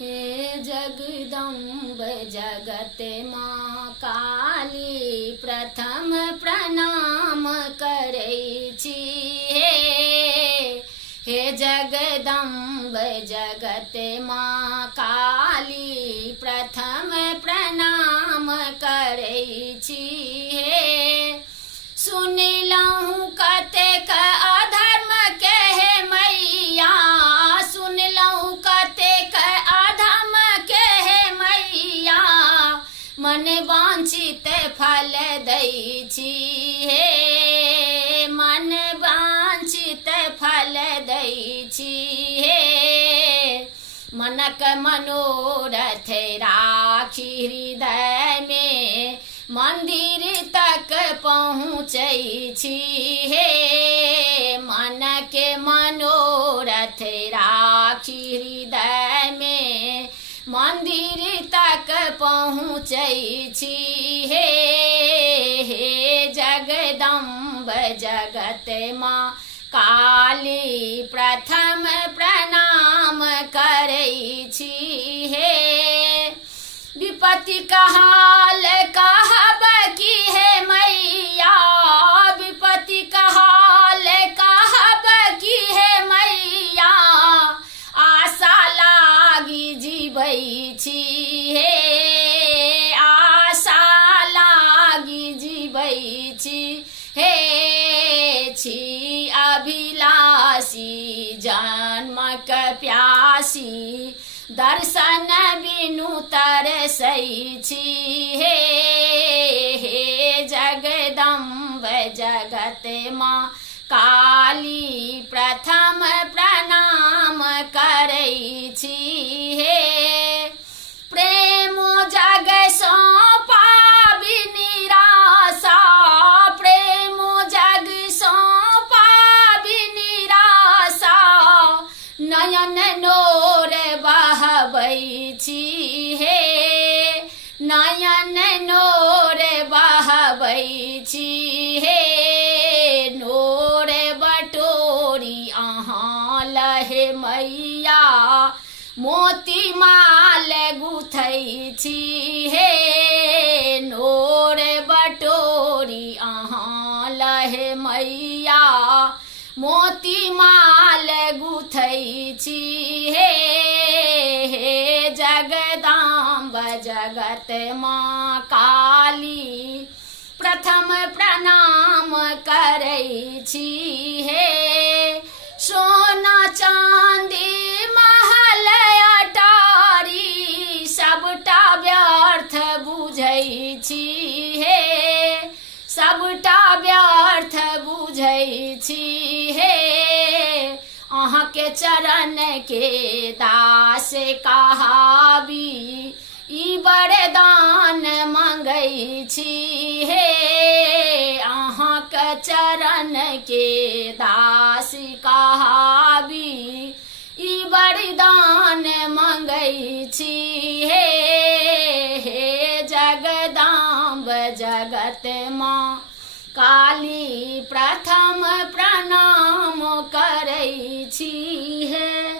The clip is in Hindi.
हे जगदम्ब जगत माँ काली प्रथम प्रणाम करै छी। हे जगदम्ब जगत माँ काली प्रथम प्रणाम करै छी। सुनलहुँ कतेक अधर्म के हे मैया, सुनलहुँ कतेक अधर्म के हे मैया, मन वांछित फल दै छी। हे मन वांछित फल दै छी। हे मनक मनोरथ राखी हृदय में मंदिर तक पहुँचै छी। हे मन के मनोरथ राखी हृदय में मंदिर तक पहुँचै छी। हे जगदम्ब जगत माँ काली प्रथम प्रणाम करै छी। हे विपत्ति का हाल कहब की हे मैया, विपत्ति का हाल कहब की हे मैया, आशा लागी जीवै छी। हे आशा लागी जीवै छी। हे छी अभिलाषी जन्मक प्यासी, दर्शन बिनु तरसै छी। हे जगदम्ब जगत माँ काली प्रथम प्रणाम करै छी। हे प्रेम जग सो पाबि निराशा, प्रेम जग सो पाबि निराशा, नयन नोर बहबै छी। हे नयन नोर बहबै छी। हे नोर बटोरी अहाँ लहे मैया, मोती माल गुथै छी। हे नोर बटोरी अहाँ लहे मैया, मोती माल गुथै छी। हे जगदम्ब जगत माँ काली प्रथम प्रणाम करै छी। हे सोना चांदी महल अटारी, सबटा व्यर्थ बुझै छी। हे सबटा व्यर्थ बुझै छी। हे अहाँके चरण के दास कहाबी, ई वरदान मंगै छी। हे अहाँके चरण के दास कहाबी, ई वरदान मंगै छी। हे जगदम्ब जगत माँ काली प्रथम प्रणाम करै छी। हे